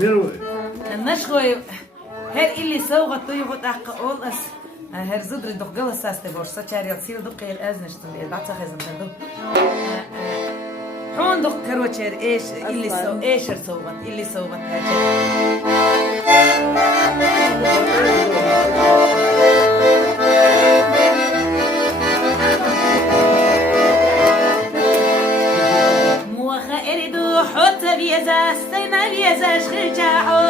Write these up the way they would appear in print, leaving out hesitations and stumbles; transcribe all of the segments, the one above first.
نروي النشخوي هر اللي سوغ طيبت أقول أس هر زدر دق جل ساست بورصة شاري تصير دق الأزنش تبي بعد سخزن تندو حون دق كروتشر إيش اللي سو إيش سوغت اللي سوغت موخا إردو حط بيزا سينا بيزا شخرجاحو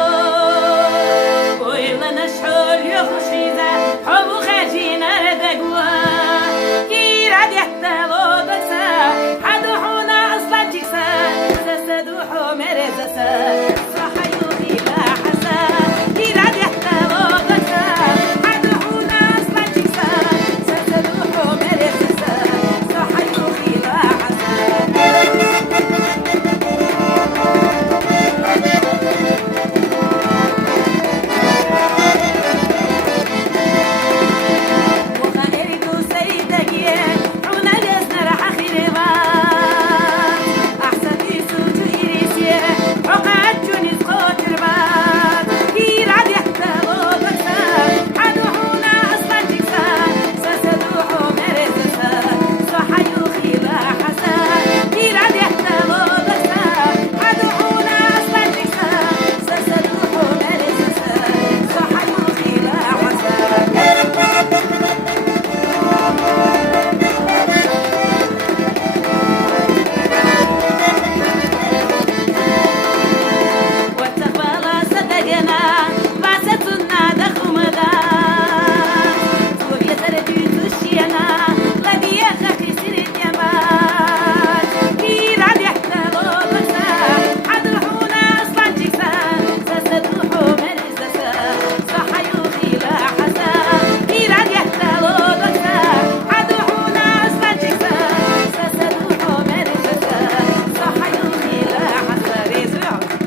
وإلا نشحول يخش فيزا حبو خاجينا ردقوا كي راد يحتلو دكسا حدو حونا أصلا جيكسا سسدو حو مرزسا